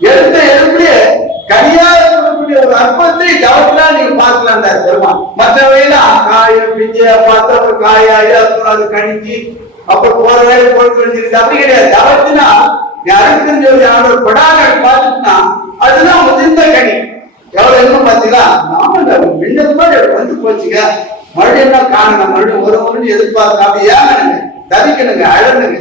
எடுத்த எடுப்பிலே கனியாக சொல்லக்கூடிய ஒரு அற்பத்தை டவுட்லாம் நீங்க பார்க்கலாம் பெருமான் மற்றவையெல்லாம் காய பிஞ்ச பார்த்து அப்புறம் காயாயி அப்புறம் அது கணிஞ்சு அப்புறம் போற வேலை பொறுத்து வச்சிருக்கு அப்படி கிடையாது. டவுட்னா நீ சொல்லி அவனோட கொடாங்க பார்த்துட்டா அதுதான் முதிர்ந்த கனி. எவ்வளவு என்ன பாத்தீங்களா நாம மின்னல் மாதிரி வந்து போச்சுங்க. மறுபடியும் என்ன காணணும் மறுபடியும் ஒரு முறை எதிர்பார்க்க அப்படி ஏங்கணுங்க தவிக்கணுங்க அழனுங்க.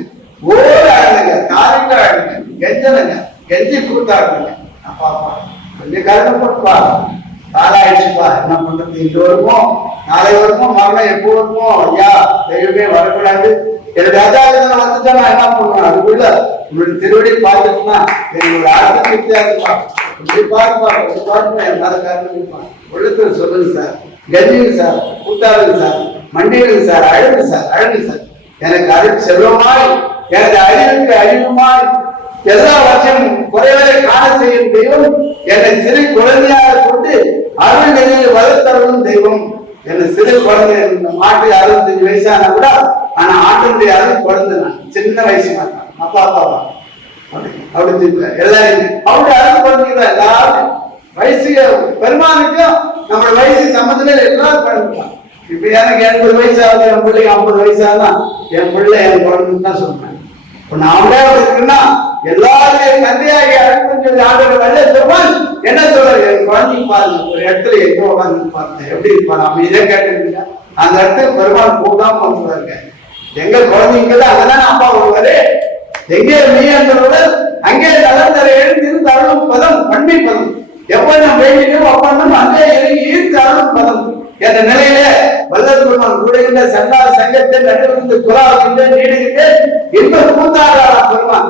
ஓட அழனுங்க தாரிங்க அழனுங்க கெஞ்சனுங்க. கெஞ்சி கூத்தாடுங்க அப்பா அப்பா கொஞ்சம் கருணை போட்டுப்பா காலாயிடுச்சுப்பா என்ன பண்றது? இன்று வருமோ? நாளை வருமோ? மரணம் எப்போ வருமோ? ஐயா தெய்வமே வரக்கூடாது. எனக்கு அஜாகிரதை வந்துட்டா நான் என்ன பண்ணுவேன் அதுக்குள்ள உங்களுடைய திருவடி பார்த்துட்டுனா என்னோட ஆர்த்தி வித்தியாசப்பா இப்படி பாருப்பா இப்படி பாருப்பா என் மேல காரணம் உள்ளத்தில் சொல்லுங்க சார். கஜிங்க சார் கூத்தாடுங்க சார் மண்டிடுங்க சார் அழுங்க சார் அழுங்க சார். எனக்கு அருள் செல்வமாய் எனக்கு அறிவுக்கு அறிவுமாய் எல்லா குறைவரை காண செய்யும் தெய்வம். என்னை சிறு குழந்தையாக கொண்டு அருள் நெறியில் வளர்த்தருளும் தெய்வம். என்ன சிறு குழந்தை மாட்டு அறுபத்தஞ்சு வயசான கூட ஆனா ஆட்டினுடைய அருள் குழந்தை நான். சின்ன வயசு மாட்டான் அப்பா அப்பாவா அப்படி சொல்ல எல்லாரும் அவருடைய அருள் குழந்தைங்க எல்லாரும் வயசு பெருமானுக்கும் நம்ம வயசு சம்பந்தத்துல எல்லாரும் பண்ணிக்கலாம் இப்ப எனக்கு எண்பது வயசு ஆகுது என் பிள்ளைக்கு ஐம்பது வயசு ஆகுதான் என் பிள்ளை என் குழந்தைன்னு தான் சொல்றேன். இப்ப இருக்குன்னா எல்லாருடைய தந்தையாகிய அருள் ஆண்டவர் வல்ல பெருமான் என்ன சொல்றாரு? என் குழந்தைக்கு பாருங்க. ஒரு இடத்துல எங்க உட்காந்து பார்த்தேன் எப்படி இருப்பான் அமைதியா கேட்டுருக்கீங்க அந்த இடத்துக்கு பெருமாள் கூட்டாம வந்துருவாருங்க எங்க குழந்தைங்க அங்கதான் அப்பா வருவாரு. எங்கே மெய்யாண்டவுடன் அங்கே தளர்ந்தரை எழுந்திரு அருளும் பதம் பண்மை பதம். எப்ப நான் வேண்டியோ அப்ப நம்ம அங்கே இறங்கி ஈர்த்து பதம். என்ற நிலையில வல்லர் பெருமான் கூடுகின்ற சண்டால சங்கத்தை நடுவிருந்து குலாவுகின்ற நீடுகின்ற இன்ப கூத்தாடாரா பெருமான்